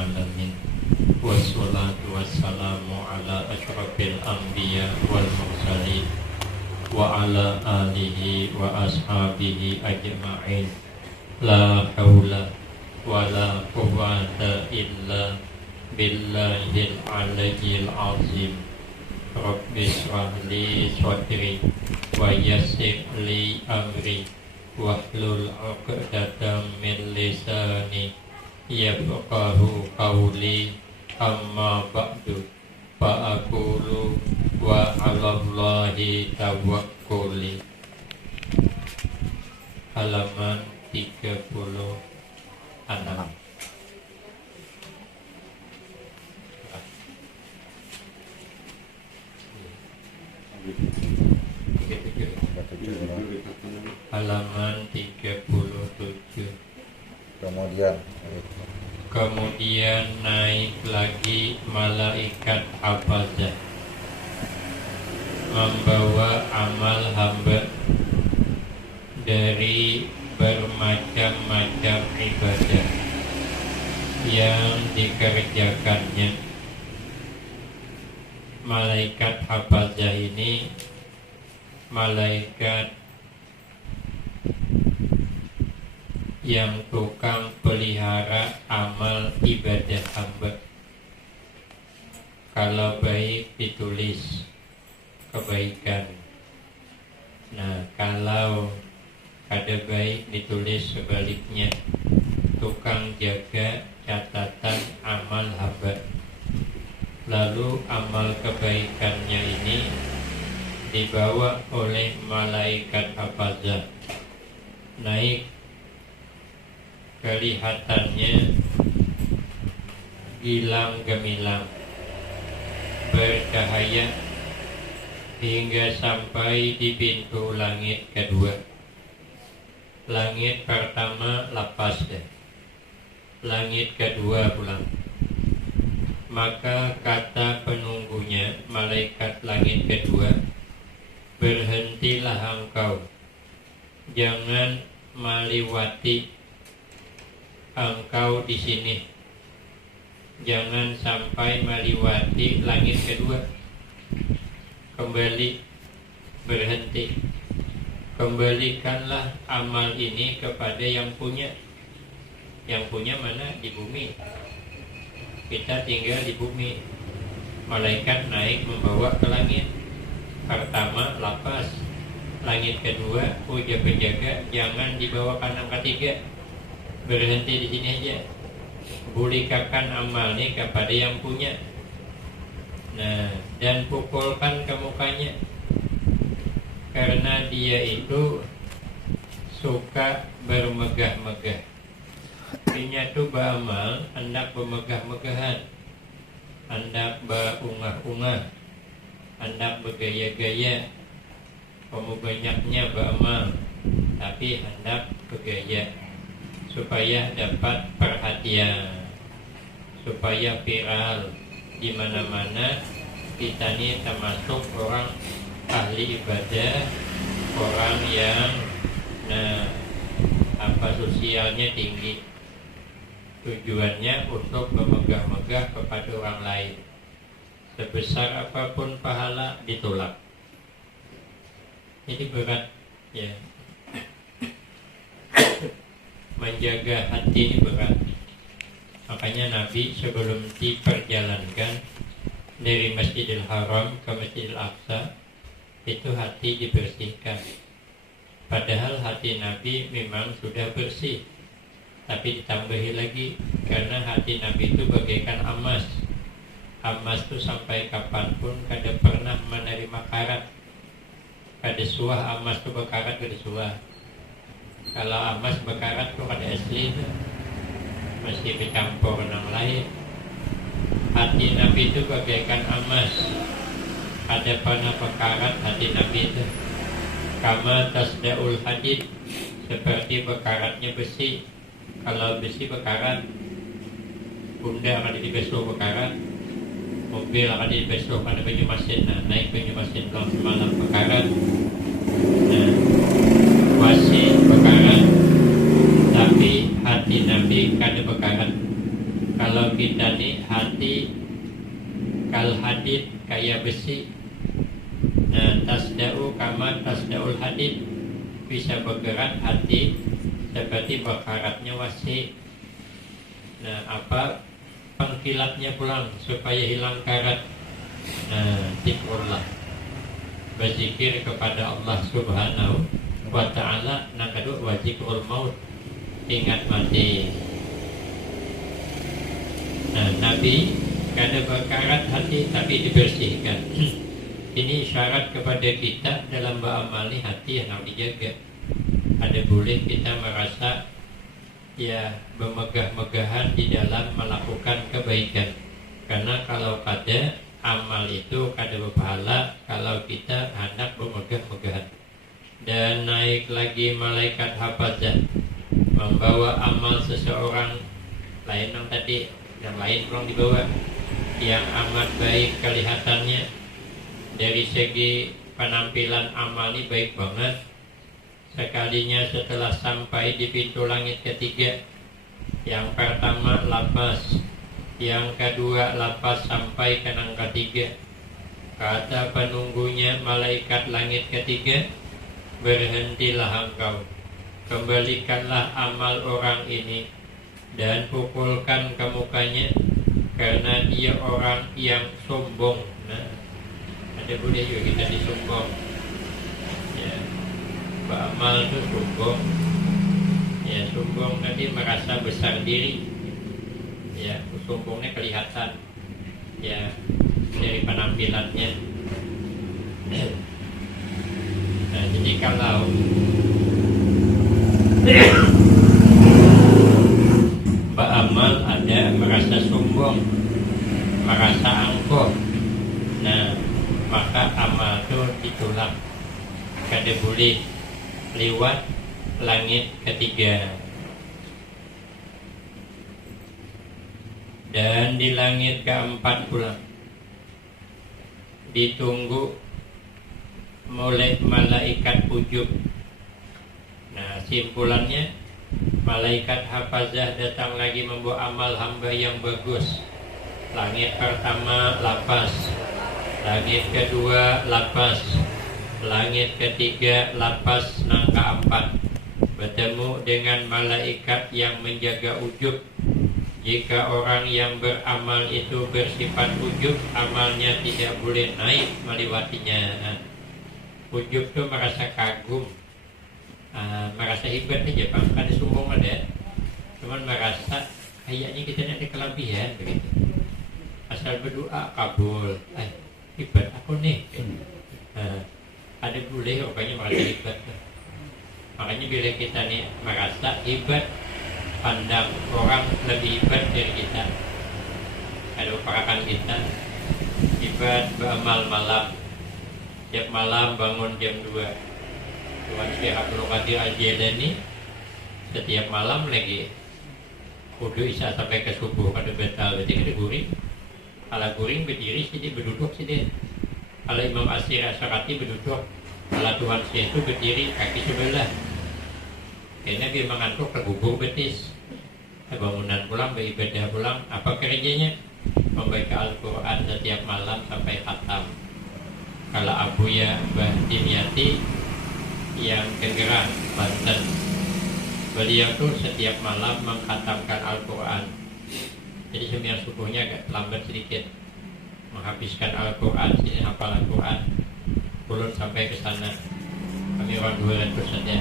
alamin. Wassalatu wassalamu ala asyrafil anbiya wal mursalin wa ala alihi wa ashabihi ajma'in. La haula wa la quwwata illa billahil aliyyil azim. Rabbi shrah li sadri wa yassir li amri wahlul 'uqdatam min lisani yafqahu qawli. Amma ba'du fa aqulu wa 'alallahi tawakkuli. Halaman 36. Halaman 37. Kemudian naik lagi malaikat hafazah membawa amal hamba dari bermacam-macam ibadah yang dikerjakannya. Malaikat hafazah ini malaikat yang tukang pelihara amal ibadah hamba. Kalau baik ditulis kebaikan. Nah, kalau ada baik ditulis sebaliknya, tukang jaga catatan amal hamba. Lalu amal kebaikannya ini dibawa oleh malaikat hafazah, naik, kelihatannya gilang gemilang, bercahaya hingga sampai di pintu langit kedua. Langit pertama lepas deh, langit kedua pulang. Maka kata penunggunya, malaikat langit kedua, berhentilah engkau, jangan meliwati engkau di sini, jangan sampai meliwati langit kedua. Kembali, berhenti, kembalikanlah amal ini kepada yang punya. Yang punya mana? Di bumi. Kita tinggal di bumi. Malaikat naik membawa ke langit. Pertama lapas, langit kedua uja penjaga, jangan dibawa kanan ketiga, berhenti di sini aja. Bulikakan amal ini kepada yang punya. Nah, dan pukulkan ke mukanya, karena dia itu suka bermegah-megah. Dia tuh beramal hendak bermegah-megahan, hendak berungah-ungah, hendak bergaya-gaya. Kamu banyaknya beramal, tapi hendak bergaya supaya dapat perhatian, supaya viral di mana-mana. Kita ini termasuk orang ahli ibadah, orang yang sosialnya tinggi. Tujuannya untuk memegah-megah kepada orang lain. Sebesar apapun pahala ditolak. Ini berat, ya. Menjaga hati ini berat. Makanya Nabi sebelum diperjalankan dari Masjidil Haram ke Masjidil Aqsa, itu hati dibersihkan. Padahal hati Nabi memang sudah bersih, tapi ditambahi lagi, karena hati Nabi itu bagaikan emas. Emas itu sampai kapanpun kada pernah menerima karat. Kada suah emas itu berkarat, kada suah. Kalau emas berkarat itu kada asli itu, mesti bercampur dengan lain. Hati Nabi itu bagaikan emas, ada pernah berkarat hati Nabi itu. Kama tasda'ul hadid, seperti berkaratnya besi. Kalau besi berkarat, bunda akan dibasuh berkarat, mobil akan dibasuh pada banyu masin. Nah, naik banyu masin belum semalam berkarat. Nah, wasi berkarat, tapi hati Nabi kada berkarat. kalau kita nih hati kal hadid kayak besi. Nah, tasda'u kama tasda'ul hadid, bisa bergerak hati seperti berkaratnya wasi. Nah, apa pengkilatnya pulang supaya hilang karat? Nah, zikrullah, berzikir kepada Allah Subhanahu wa ta'ala. Nah, kedua wa zikrul maut, ingat mati. Nah, Nabi kada berkarat hati tapi dibersihkan. Ini isyarat kepada kita dalam beramali hati yang harus dijaga. Ada boleh kita merasa ya bermegah-megahan di dalam melakukan kebaikan. Karena kalau kada amal itu kada berpahala kalau kita hendak bermegah-megahan. Dan naik lagi malaikat hafazah membawa amal seseorang lain yang tadi, yang lain kurang dibawa, yang amat baik kelihatannya dari segi penampilan amal ini baik banget. Sekalinya setelah sampai di pintu langit ketiga, yang pertama lapas, yang kedua lapas sampai ke yang ketiga, kata penunggunya malaikat langit ketiga, berhentilah engkau, kembalikanlah amal orang ini dan pukulkan ke mukanya, karena dia orang yang sombong. Nah, ada boleh juga kita disombong ya, beramal itu sombong ya, sombong tadi merasa besar diri ya, sombongnya kelihatan ya dari penampilannya. Nah, jadi kalau beramal ada merasa sombong, merasa angkuh, nah maka amal itu ditolak, kada boleh lewat langit ketiga. Dan di langit keempat pula ditunggu oleh malaikat ujub. Nah, simpulannya malaikat hafazah datang lagi membawa amal hamba yang bagus. Langit pertama lapas, langit kedua lapas, langit ketiga lapas nang keempat, bertemu dengan malaikat yang menjaga ujub. Jika orang yang beramal itu bersifat ujub, amalnya tidak boleh naik melewatinya. Ujub itu merasa kagum, merasa hebat aja bang, ada sombong ada, cuman merasa kayaknya kita ada kelebihan begitu. Asal berdoa kabul, hebat aku nih. Ada boleh pokoknya merasa hebat. Makanya bila kita nih merasa hebat, pandang orang lebih hebat dari kita, ada uparakan kita hebat beramal malam, tiap malam bangun jam 2. Tuhan Syekh Abdul Qadir Al-Jilani setiap malam lagi kudu isya sampai ke subuh pada betal, berarti kada guring. Kalau guring berdiri sini, berduduk sini. Kalau Imam Asir Asyarati berduduk, kalau Tuhan Syekh itu berdiri kaki sebelah. Kayaknya dia mengantuk tergubur betis. Bangunan pulang, beribadah pulang, apa kerjanya? Membaca Al-Quran setiap malam sampai khatam. Kalau Abuya Mbah Dimyati yang Kegerang, Banten, beliau tuh setiap malam mengkhatamkan Al-Quran. Jadi sembilan subuhnya agak lambat sedikit, menghabiskan Al-Quran, sini hafal Al-Quran, pulun sampai ke sana. Kami orang 200 saja.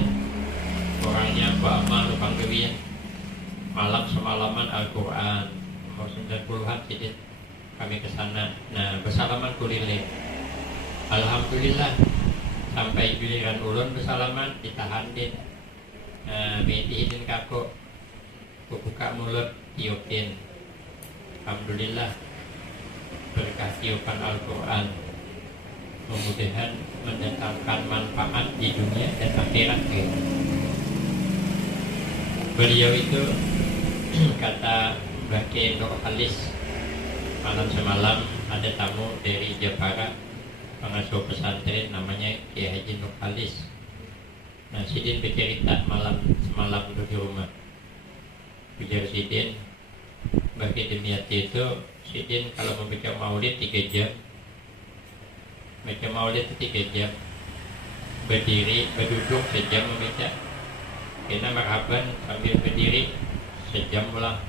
Orangnya beramal lubang kewian, malam semalaman Al-Quran, mau 90-an sedikit. Kami ke sana. Nah, bersalaman kulilin. Alhamdulillah sampai giliran ulun bersalaman ditahan din. Metihin kakuk, buka mulut tiupin. Alhamdulillah berkah tiupan Al-Quran, mudah-mudahan mendatangkan manfaat di dunia dan akhirat. Beliau itu kata Mbah Kiai Nur Khalis, malam semalam ada tamu dari Jepara, pengasuh pesantren namanya Kiai Haji Nur Khalis. Nah, Sidin bercerita malam semalam di rumah. Ujar Sidin, Bagi Dimyati itu Sidin kalau membaca maulid 3 jam. Baca maulid itu 3 jam. Berdiri, berduduk sejam membaca. Kita marhaban sambil berdiri sejam pulang.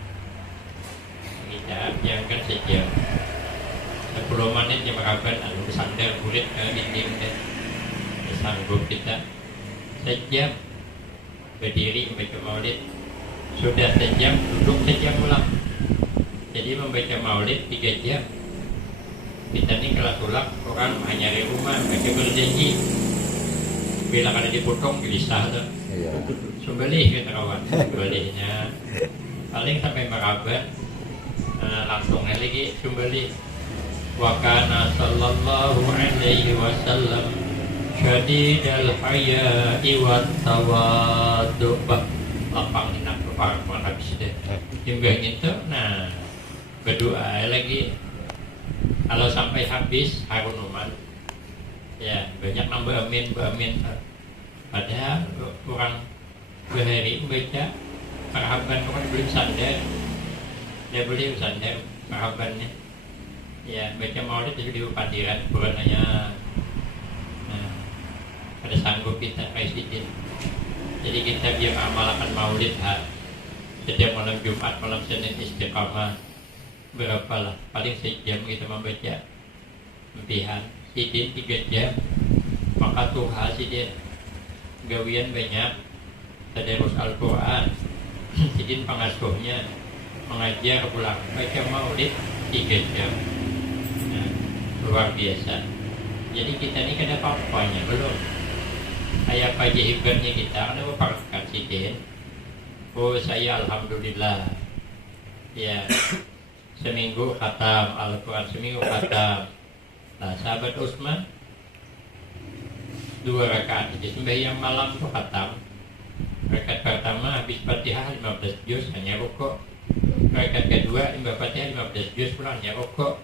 Kita jangan sejam. 10 menit ya marhaban anu sandal kulit dinding deh. Sanggup kita sejam berdiri membaca maulid. Sudah sejam duduk sejam pulang. Jadi membaca maulid 3 jam. Kita ini kalau tulak orang hanya di rumah baca berjanji. Bila kada dipotong gelisah tuh. Iya. Sembelih kita kawan, sembelihnya paling sampai merabat. Langsung lagi sembelih. Wa kana sallallahu alaihi wasallam syadidal haya'i wat tawaddu. Lapang nak parang habis deh. Timbang itu nah berdoa lagi. Kalau sampai habis harunuman ya banyak nambah amin. Padahal orang berhari baca marhaban orang beli sandal, dia beli sandal marhabannya. Ya baca maulid itu di padiran bukannya ada sanggup kita kayak sedikit. Jadi kita biar amalkan maulid setiap malam Jumat, malam Senin istiqamah berapa lah paling sejam kita membaca empihan sidin 3 jam maka Tuhan sidin gawian banyak tadarus Al-Quran sidin pengasuhnya mengajar pulang baca maulid 3 jam luar biasa. Jadi kita ini kan ada apa-apanya belum kayak keajaibannya kita karena memperhatikan sidin. Oh saya alhamdulillah ya seminggu khatam Al-Quran, seminggu khatam. Nah sahabat Utsman 2 rakaat aja sembahyang malam tuh khatam. Rakaat pertama habis Fatihah 15 juz hanya rukuk. Rakaat kedua imam Fatihah 15 juz pulang hanya rukuk.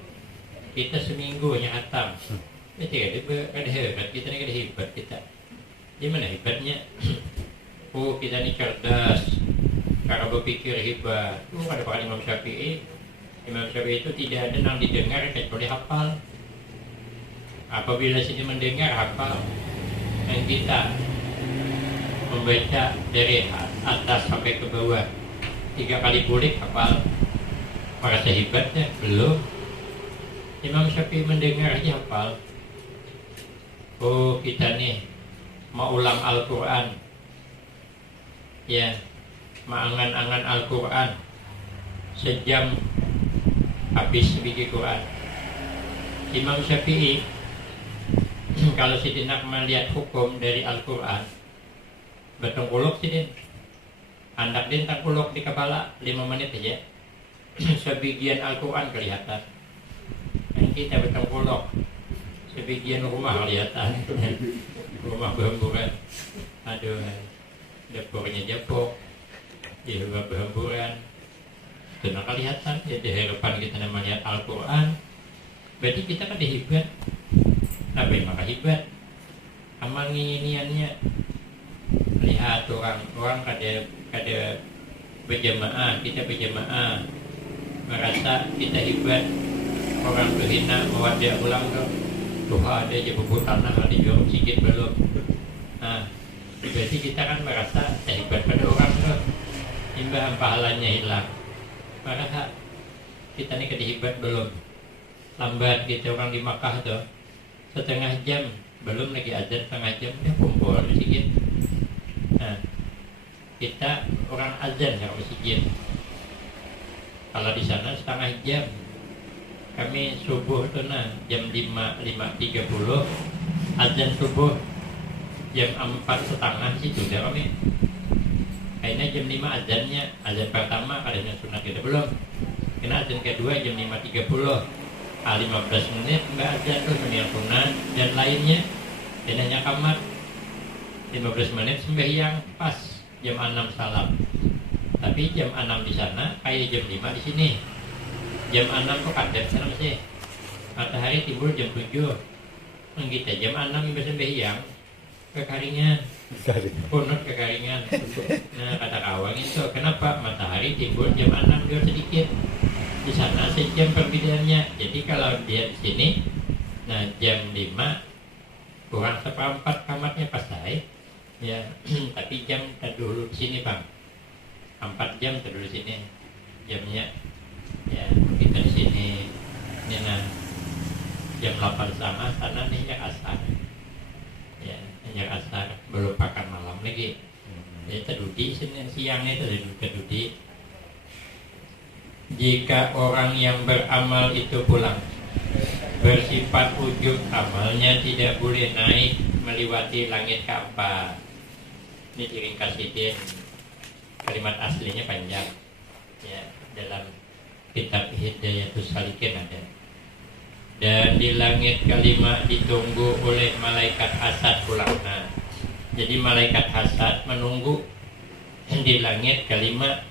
Kita seminggu hanya khatam. Itu ada hebat, kita ini ada hebat kita. Di mana hebatnya? Oh kita ini cerdas. Karena berpikir hebat. Ada para Imam Syafi'i. Imam Syafi'i itu tidak ada yang didengar kecuali hafal. Apabila sini mendengar hafal, yang kita membaca dari atas sampai ke bawah 3 kali bulik hafal. Merasa hebatnya belum. Imam Syafi'i mendengar aja hafal. Oh kita nih mau ulang Al-Quran, ya, mengangan-angan Al-Quran sejam habis biji Quran. Imam Syafi'i kalau sidin nak melihat hukum dari Al-Quran bertengkuluk sidin andak din tengkuluk di kepala 5 menit aja sebagian Al-Quran kelihatan. Dan kita bertengkuluk sebagian rumah kelihatan rumah berhamburan. Aduh dapurnya japok di rumah berhamburan itu nak kelihatan. Jadi harapan kita melihat Al-Quran berarti kita kan hebat. Apa yang maka hebat amal nginiannya. Lihat orang kada berjamaah, kita berjamaah merasa kita hebat. Orang berhina mewadah ulang tuh Tuhan ada aja bubur tanah di jorok sikit belum. Nah berarti kita kan merasa hebat pada orang tuh imbang pahalanya hilang. Maka kita ini kada hebat belum. Lambat kita orang di Makkah tuh setengah jam belum lagi azan setengah jam ya kumpul sedikit. Nah kita orang azan ya sedikit. Kalau di sana setengah jam. Kami subuh tuh nah jam 5.30 azan subuh jam 4.30 situ dah kami. Akhirnya jam 5 azannya azan pertama kadangnya sunat kita belum. Kena azan kedua jam 5.30. 15 menit mbak azan tuh sembilan sunat dan lainnya dan hanya kamar 15 menit sembahyang pas jam 6 salam. Tapi jam 6 di sana kayak jam 5 di sini. Jam 6 tuh kadang sana masih matahari timbul jam 7. Kita jam 6 sembahyang kekaringan, punut kekaringan. Nah kata Kawang itu kenapa matahari timbul jam 6 dia sedikit, di sana sejam perbedaannya. Jadi kalau dia di sini, nah jam 5 kurang seperempat kamarnya pas saya, ya tapi jam dulu di sini bang, 4 jam dulu di sini jamnya, ya kita di sini, ini nah jam 8 sama sana nih ya asar, ya hanya asar belum makan malam lagi, jadi terdudi siangnya terdudi. Jika orang yang beramal itu pulang bersifat ujub, amalnya tidak boleh naik melewati langit keempat. Ini diringkasiin, kalimat aslinya panjang, ya dalam kitab Hidayatus Salikin ada. Dan di langit kelima ditunggu oleh malaikat hasad pulang. Nah, jadi malaikat hasad menunggu di langit kelima.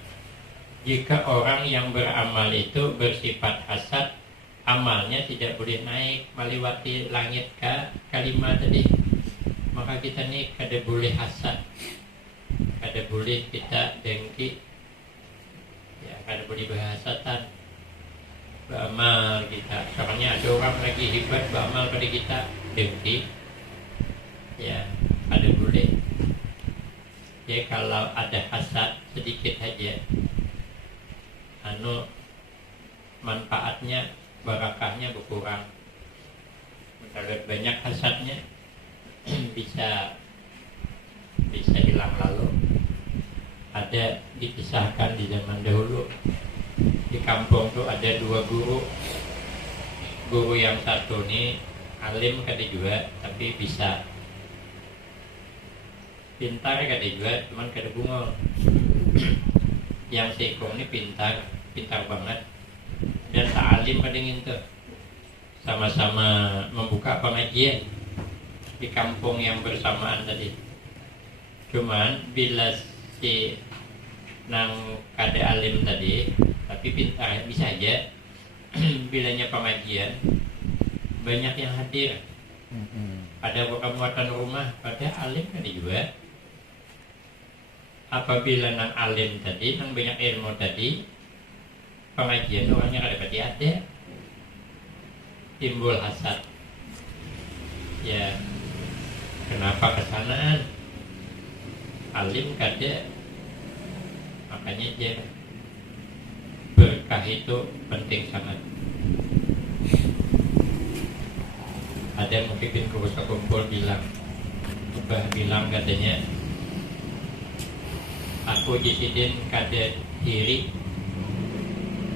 Jika orang yang beramal itu bersifat hasad, amalnya tidak boleh naik melewati langit kelima tadi. Maka kita nih kada boleh hasad, kada boleh kita dengki, ya kada boleh berhasatan beramal kita. Soalnya ada orang lagi hebat beramal pada kita, dengki, ya kada boleh. Ya kalau ada hasad sedikit saja, manfaatnya, barakahnya berkurang. Kalau banyak hasadnya bisa hilang lalu. Ada dikisahkan di zaman dahulu, di kampung tuh ada 2 guru. Guru yang satu nih alim kada juga, tapi bisa pintar kada juga, cuman kada bungol. Yang sekong ini pintar banget dan ta'alim kadang itu, sama-sama membuka pengajian di kampung yang bersamaan tadi. Cuman bila si nang kada alim tadi tapi pintar bisa aja bilanya pengajian banyak yang hadir, ada muatan rumah pada alim kada juga. Apabila nang alim tadi, nang banyak ilmu tadi, pengajian orangnya kada pati ada, timbul hasad. Ya, kenapa kesanaan? Alim kada, makanya dia berkah itu penting sangat. Ada mungkin kursa kumpul bilang katanya, aku jisidin kada hiri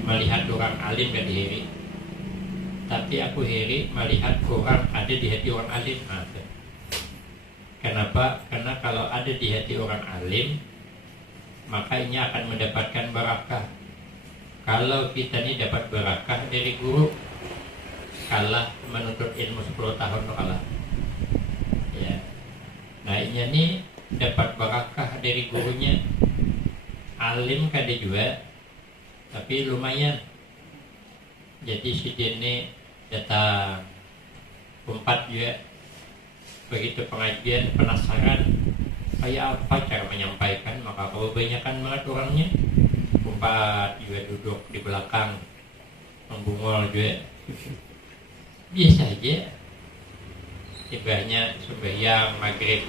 melihat orang alim kada hiri, tapi aku hiri melihat orang ada di hati orang alim. Kenapa? Karena kalau ada di hati orang alim, maka ini akan mendapatkan barakah. Kalau kita ini dapat barakah dari guru, kalah menuntut ilmu 10 tahun kalah. Ya. Nah ini nih dapat barakah dari gurunya. Alim kada juga, tapi lumayan. Jadi si Dene datang 4 juga. Begitu pengajian penasaran kayak apa cara menyampaikan, maka kebanyakan banget orangnya 4 juga duduk di belakang membungol juga. Biasa aja. Ibadahnya sembahyang maghrib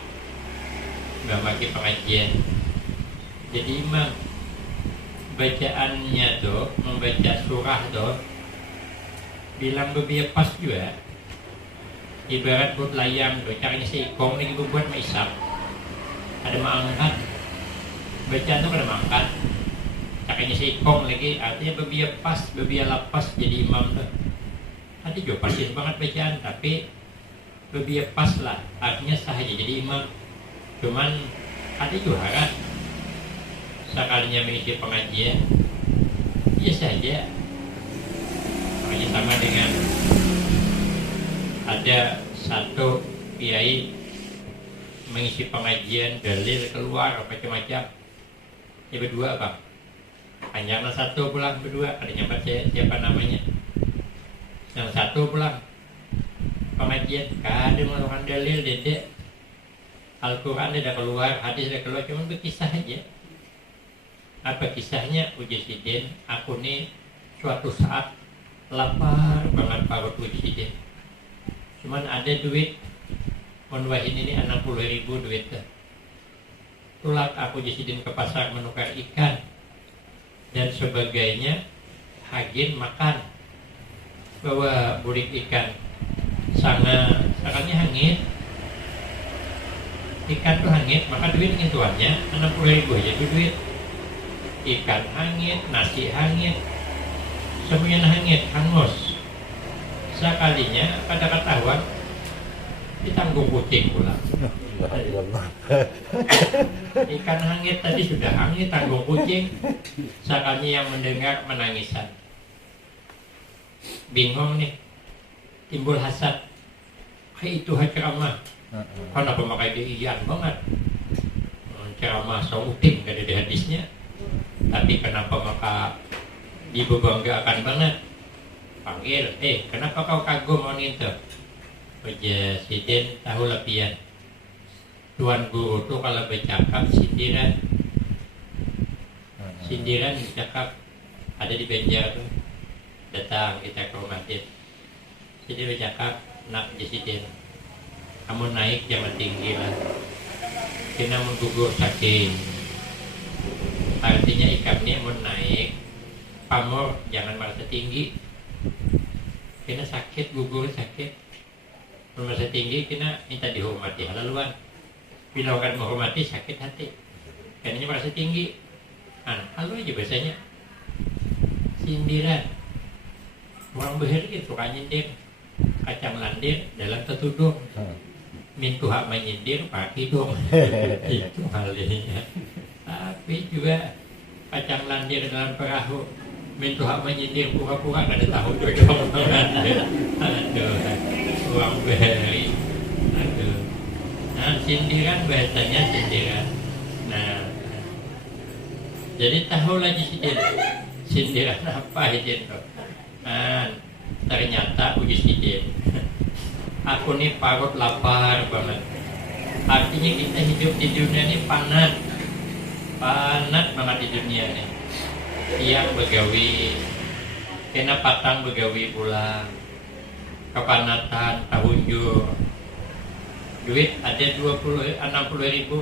nggak pakai pengajian. Jadi imam bacaannya tuh, membaca surah tuh bilang bebiak pas juga. Ibarat buat layang tuh, caranya seikong lagi buat maisap. Ada mangkat, baca tuh ada mangkat. Caranya seikong lagi, artinya bebiak pas, bebiak lapas jadi imam tuh. Tadi juga pasin banget bacaan, tapi bebiak pas lah, artinya sah aja jadi imam. Cuman ada juga kan sekalinya mengisi pengajian biasa aja. Makanya sama dengan ada satu kiai mengisi pengajian, dalil keluar macam-macam. Ya berdua bang, hanya satu pulang berdua, ada nyampe siapa namanya. Yang satu pulang pengajian, kada melakukan dalil dedek. Al-Quran udah keluar, hadis udah keluar, cuma berkisah aja. Apa kisahnya? Uji Sidin, aku nih suatu saat lapar banget parut Uji Sidin. Cuman ada duit, menwah ini 60.000 duit. Tulak aku Uji Sidin ke pasar menukar ikan dan sebagainya. Hagin makan, bawa burik ikan, sangatnya hangit. Ikan tuh hangit, maka duit ingin tuannya 60.000 aja tuh duit. Ikan hangit, nasi hangit, semuanya hangit, hangus. Sekalinya pada ketahuan ditanggung kucing pula. Ikan hangit tadi sudah hangit, tanggung kucing. Sekalinya yang mendengar menangisan. Bingung nih, timbul hasad. Itu ceramah. Karena pemakai diian banget, ceramah sauting dari hadisnya, tapi kenapa maka dibebanggakan banget? Panggil, kenapa kau kagum on itu? Uji Sidin tahu lepian. Tuan guru tuh kalau bercakap sindiran bercakap, ada di Banjar tuh, datang kita ke rumah dia. Jadi bercakap, nak Sidin, kamu naik jangan tinggi lah, kena menggugur sakit. Artinya ikannya mau naik, pamor jangan merasa tinggi, kena sakit, gugur sakit. Merasa tinggi kena minta dihormati halaluan. Bila orang menghormati sakit hati, karena merasa tinggi. Halu aja biasanya sindiran. Orang behir itu kan nyindir, kacang landir dalam tertudung. Mintu hak menyindir pakai dong. Itu halnya. Tapi juga kacang landir dalam perahu, mintu hak menyindir pura-pura gak ada tahu dong. Aduh, uang beri. Aduh. Nah, sindiran biasanya sindiran. Nah, jadi tahu lagi sindiran apa itu? Nah, ternyata Uji Sidin. Aku nih parut lapar banget. Artinya kita hidup di dunia ini panat banget di dunia ini. Siang begawi, kena patang begawi pulang, kepanatan tahunjur. Duit ada 60.000,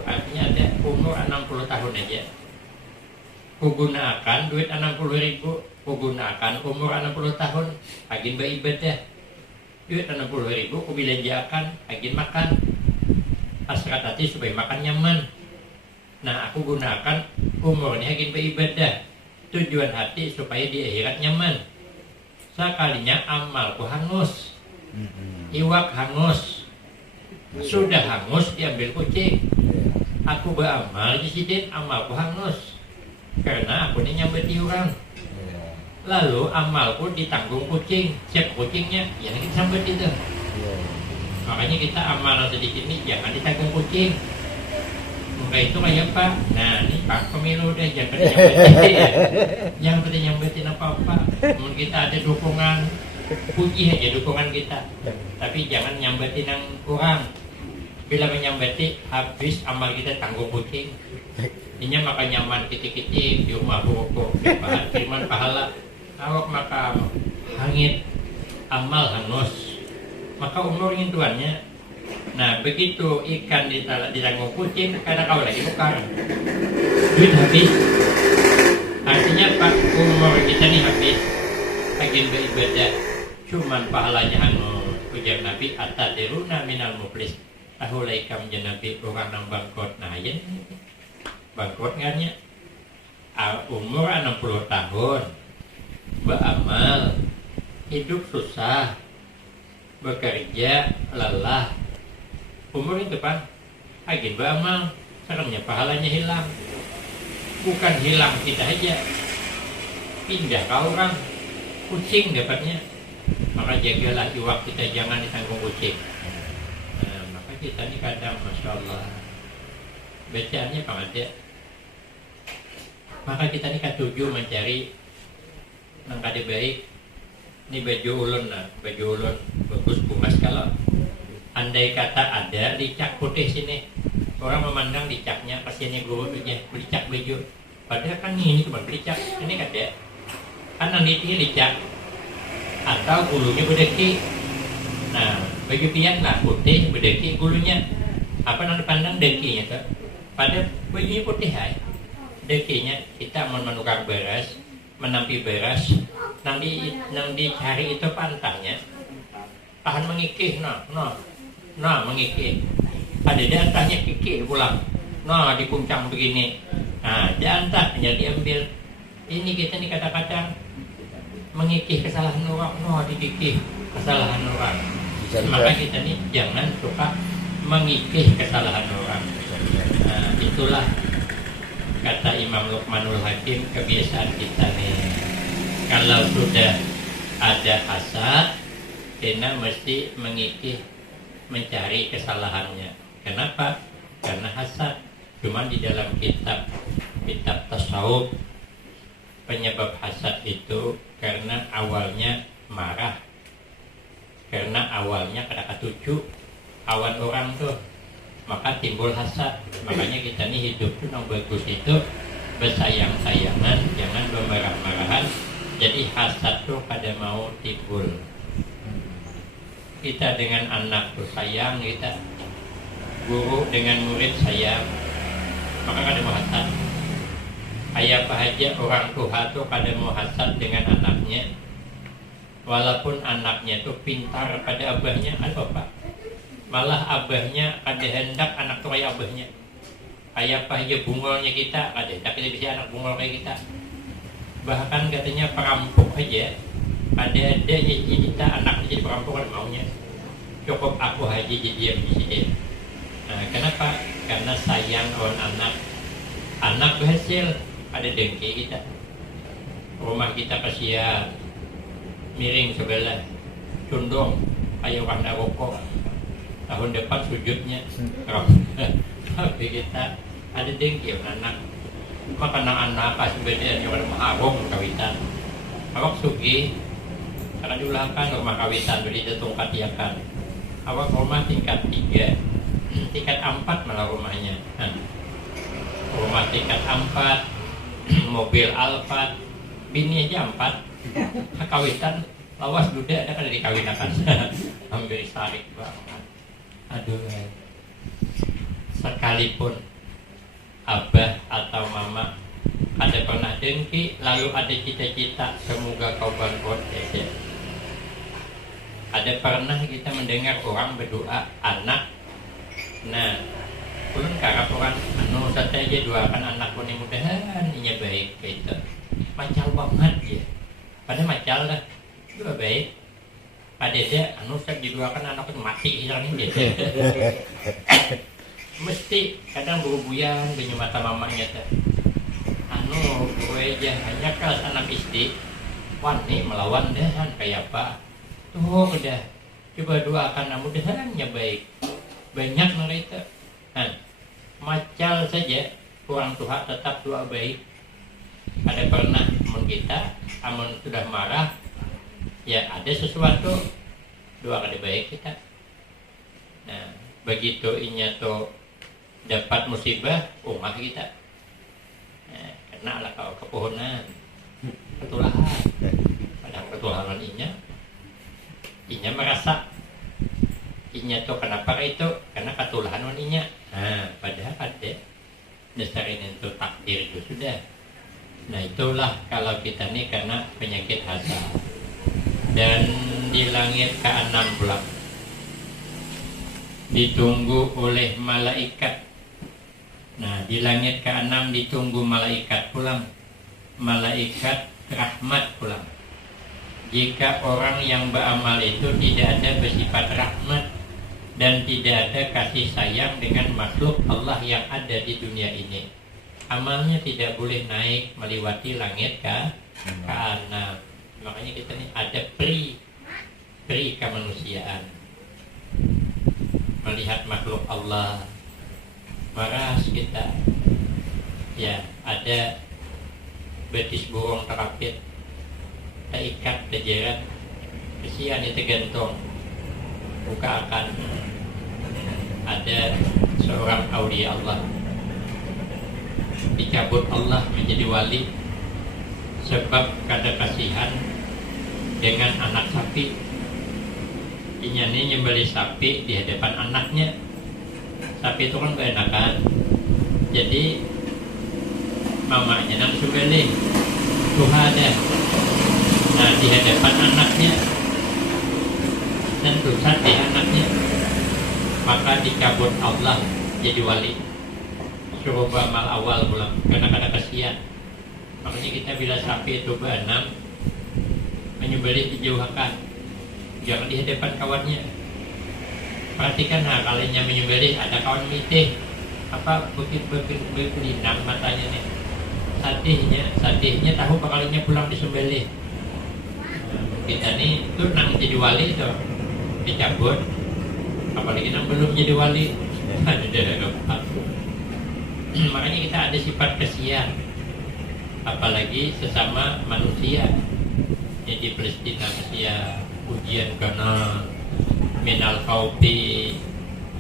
artinya ada umur 60 tahun aja. Kugunakan duit 60.000, kugunakan umur 60 tahun, agin beribadah. Duit 60.000 ku belanjakan, agin makan. Hasrat hati supaya makan nyaman. Nah, aku gunakan umurnya agin beribadah. Tujuan hati supaya di akhirat nyaman. Sekalinya amalku hangus, iwak hangus, sudah hangus diambil kucing. Aku beramal di Sidin, amalku hangus karena aku ini nyambeti orang. Lalu amalku ditanggung kucing, siap kucingnya, ya kita sambet itu. Makanya kita amal sedikit ini jangan ditanggung kucing. Maka itu kayak Pak. Nah ini Pak pemilu deh, jangan pada nyambetin ya. Jangan pada nyambetin apa-apa. Mungkin kita ada dukungan, puji aja dukungan kita. Tapi jangan nyambetin yang kurang. Bila menyambeti, habis amal kita tanggung kucing. Ini maka nyaman kitik-kitik di rumah buku, bahan firman pahala. Awak maka hangit, amal hangus, maka umurnya tuannya. Nah begitu ikan ditanggung kucing, karena kau lagi tukar, duit habis. Artinya Pak, umur kita nih habis, lagi beribadah, cuman pahalanya hangus. Ujar Nabi, atadiruna minal muflis. Tahu laikam Nabi orang nang bangkrut. Nah ya, bangkrut ngannya. Umur 60 tahun. Beramal, hidup susah, bekerja lelah, umur itu depan, agin beramal, sekarangnya pahalanya hilang. Bukan hilang kita aja, pindah ke orang, kucing dapatnya. Maka jagalah iwak kita, jangan ditanggung kucing. Nah, maka kita ini kadang, Masya Allah, bacaannya Pak ada. Maka kita ini ketujuh mencari nang kade baik. Ini baju ulun lah, baju ulun bagus bungas. Kalau andai kata ada licak putih sini, orang memandang dicaknya pasiennya guru tuh ya dicak baju, padahal kan ini cuma dicak, ini kan ya kan nanti dia dicak atau bulunya berdeki. Nah baju pian lah putih berdeki bulunya apa nanti pandang dekinya tuh, pada bajunya putih hai dekinya kita mau menukar beras menampi beras nanti dicari itu pantahnya tahan mengikih nah mengikih ada dantahnya kikih pulang nah dikuncang begini nah dantahnya diambil ini kita nih kadang-kadang mengikih kesalahan orang nah dikikih kesalahan orang maka kita nih jangan suka mengikih kesalahan orang. Nah itulah kata Imam Luqmanul Hakim kebiasaan kita nih kalau sudah ada hasad kita mesti mengikih mencari kesalahannya. Kenapa? Karena hasad. Cuma di dalam kitab tasawuf penyebab hasad itu karena awalnya marah, karena awalnya kada ketuju awan orang tuh, maka timbul hasad. Makanya kita nih hidup tuh yang bagus itu bersayang-sayangan, jangan bermarah-marahan. Jadi hasad tuh pada mau timbul. Kita dengan anak tuh sayang, kita guru dengan murid sayang, maka kada mau hasad. Ayah aja orang tua tuh kada mau hasad dengan anaknya, walaupun anaknya tuh pintar pada abahnya, ada apa? Malah abahnya ada hendak anak tuh kayak abahnya. Ayah aja bungolnya kita, ada hendak kita bisa anak bungol kayak kita. Bahkan katanya perampok aja ada kita anaknya jadi perampok kan maunya. Cukup aku aja jadi yang bisa. Nah, kenapa? Karena sayang kawan anak berhasil ada dengki kita. Rumah kita kasihan miring sebelah condong ayo warna rokok tahun depan sujudnya tapi kita ada dengki anak maka anak pas sebenarnya orang maharong kawitan awak sugi karena diulangkan rumah kawitan beri tetungkat kan awak rumah tingkat 3 tingkat 4 malah rumahnya rumah tingkat 4 mobil Alphard bini aja 4 kawitan lawas duda ada kan dikawinakan ambil tarik banget aduh sekalipun abah atau mama ada pernah dengki lalu ada cita-cita semoga kau bangkrut ya. Ada pernah kita mendengar orang berdoa anak nah ulun karap orang saja doakan anakku ini mudahan ini baik gitu macal banget ya pada macal lah dua baik ada saya didoakan anakku mati hilang ini mesti kadang berubuyan punya mata mamanya teh gue aja hanya kelas anak istri wani melawan dahan kayak apa tuh udah coba doakan mudahannya baik banyak mereka macal saja orang tua tetap doa baik. Ada pernah kita amun sudah marah ya ada sesuatu doa kada baik kita. Nah begitu inya tuh dapat musibah rumah kita kena lah kau kepohonan ketulahan padahal ketulahan inya merasa inya tuh kenapa itu karena ketulahan inya padahal ada dasar ini tuh takdir itu sudah. Nah itulah kalau kita nih karena penyakit hasad. Dan di langit ke-6 pula ditunggu oleh malaikat. Nah di langit ke-6 ditunggu malaikat pulang, malaikat rahmat pulang. Jika orang yang beramal itu tidak ada bersifat rahmat dan tidak ada kasih sayang dengan makhluk Allah yang ada di dunia ini, amalnya tidak boleh naik melewati langit ke-6. Makanya kita ini ada peri kemanusiaan. Melihat makhluk Allah maras kita. Ya, ada betis burung terapit, terikat terjerat, kesian itu gantung, buka akan ada seorang aulia Allah, dicabut Allah menjadi wali sebab kada kasihan dengan anak sapi. Inyani nyembelih sapi di hadapan anaknya. Sapi itu kan keenakan, jadi mamanya nang sembelih Tuhan deh. Nah di hadapan anaknya dan dosa di anaknya, maka dicabut Allah jadi wali, suruh beramal awal pulang karena kada kasihan. Makanya kita bila sapi itu berenam menyembelih dijauhkan, jangan di hadapan kawannya. Perhatikan kalinya menyembelih ada kawan mitih apa berlinang matanya nih, sadihnya tahu bakalinya pulang disembelih. Kita nih tuh nang jadi wali tuh dicabut, apalagi nang belum jadi wali makanya kita ada sifat kasihan, apalagi sesama manusia. Jadi Palestina kasihan, ujian karena minal khawfi,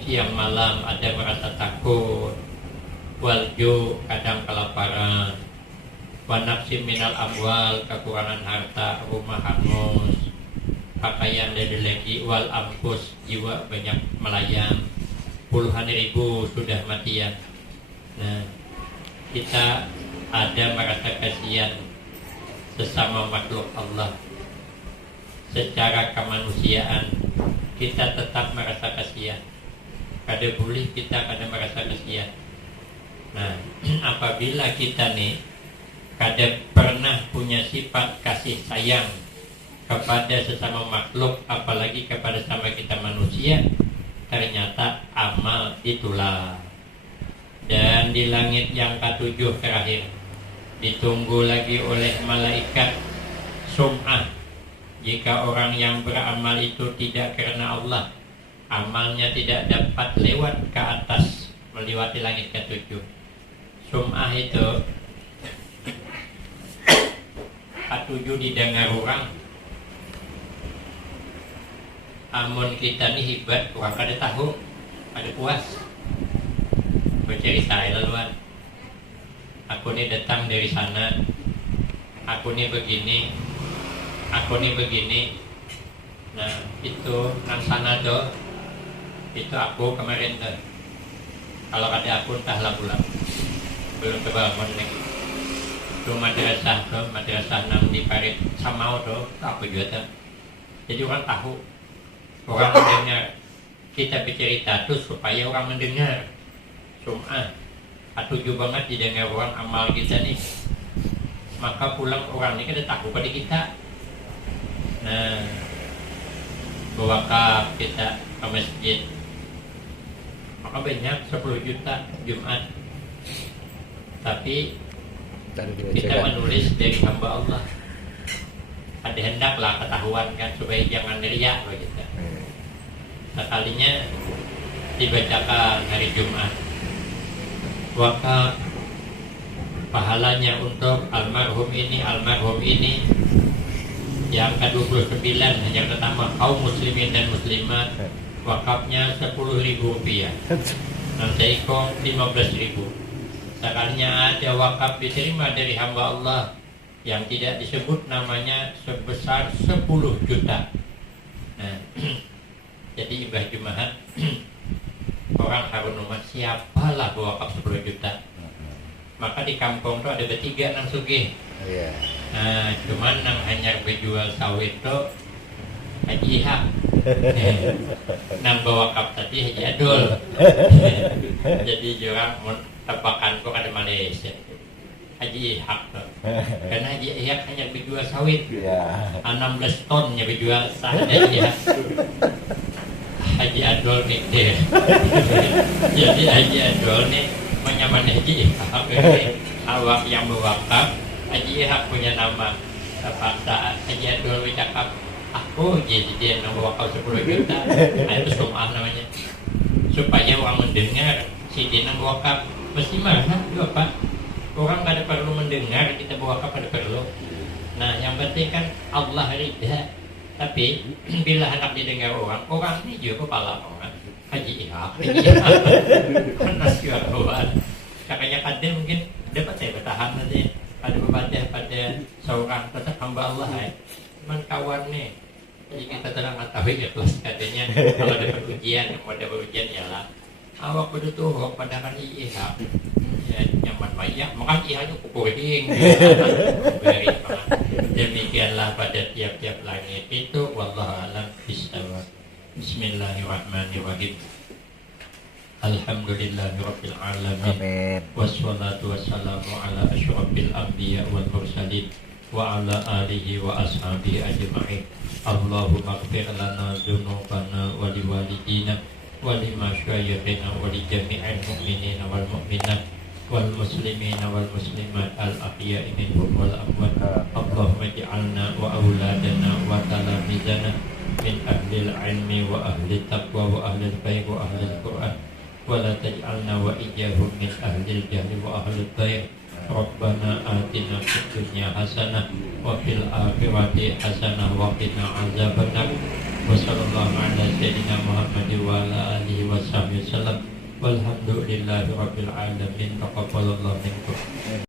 siang malam ada merasa takut, walju kadang kelaparan, wanapsi minal amwal kekurangan harta, rumah hangus, pakaian dari lagi, wal ampus jiwa banyak melayang, puluhan ribu sudah matian. Nah kita ada merasa kasihan sesama makhluk Allah. Secara kemanusiaan kita tetap merasa kasihan, kada boleh kita kada merasa kasihan. Nah apabila kita nih kada pernah punya sifat kasih sayang kepada sesama makhluk, apalagi kepada sama kita manusia, ternyata amal itulah. Dan di langit yang ketujuh terakhir ditunggu lagi oleh malaikat sum'ah. Jika orang yang beramal itu tidak karena Allah, amalnya tidak dapat lewat ke atas melewati langit ketujuh. Sum'ah itu ketujuh didengar orang. Amun kita ni hebat, orang kada tahu, kada puas bercerita laluan. Aku ni datang dari sana, aku ni begini, aku ni begini. Nah itu nang sana tuh, itu aku kemarin tuh. Kalau kada aku entahlah pulang, belum kebangun lagi. Itu madrasah nang di Parit Samau tuh, aku juga tuh. Jadi orang tahu, orang mendengar kita bercerita tuh supaya orang mendengar. Sum'ah atuju banget didengar orang amal kita nih, maka pulang orang ini kada tahu pada kita. Nah bewakaf kita ke masjid, maka banyak 10 juta Jumat, tapi kita menulis dari hamba Allah. Ada hendaklah ketahuan kan, supaya jangan riak begitu. Sekalinya dibacakan hari Jumat, wakaf pahalanya untuk almarhum ini yang ke-29, yang pertama kaum muslimin dan muslimat, wakafnya 10.000 rupiah, nanti kok 15.000. Sekalinya ada wakaf diterima dari hamba Allah yang tidak disebut namanya sebesar 10 juta. Nah jadi ibadah Jumat orang harus nomor siapalah wakaf 10 juta. Maka di kampung tuh ada bertiga nang sugih. Nah cuman nang hanya berjual sawit tuh Haji Ihak, nang bawa wakaf tadi Haji Adul. Jadi orang tebakan kok ada Malaysia Haji Ihak tuh. Karena Haji Ihak hanya berjual sawit 16 tonnya berjual sahaja Ihak. Haji Adol nih deh. Jadi Haji Adol nih menyaman Haji Ihak. Awak yang berwakaf Haji Ihak punya nama. Terpaksa Haji Adol bercakap, aku jadi dia yang berwakaf 10 juta. Nah, itu sum'ah namanya. Supaya orang mendengar si dia yang berwakaf mesti marah juga Pak. Orang kada perlu mendengar kita berwakaf, kada perlu. Nah yang penting kan Allah ridha. Tapi bila hendak didengar orang ini juga kepala orang. Haji Ihaq. Nasional. Kakaknya kadang mungkin dapat saya bertahan nanti pada seorang tetap hamba Allah ya. Cuman kawan nih, jadi kita terang tahu ikhlas katanya kalau dapat ujian, mau dapat ujian ya lah. Awak pada tuh pada kan Ihaq. Ya nyaman banyak, makanya Ihaqnya kukuring. Demikianlah pada tiap-tiap langit itu wallahu a'lam bishawab. Bismillahirrahmanirrahim. Alhamdulillahirabbil alamin. Wassalatu wassalamu ala asyrafil anbiya wal mursalin wa ala alihi wa ashabihi ajma'in. Allahumma ighfir lana dzunubana wa liwalidina wa limasyayikhina wa li jami'il mu'minina wal mu'minat wal muslimina wal muslimat al ahya'i minhum wal amwat. Allahumma ij'alna wa auladana wa talamizana min ahlil ilmi wa ahli taqwa wa ahlil khair wa ahlil qur'an wa la taj'alna wa iyyahum min ahlil jahli wa ahlil khair. Rabbana atina fid dunya hasanah wa fil akhirati hasanah wa qina azabannar. Wa sallallahu ala sayyidina Muhammad wa ala alihi wa sahbihi wasallam. Walhamdulillahi rabbil alamin. Taqabbalallahu minkum.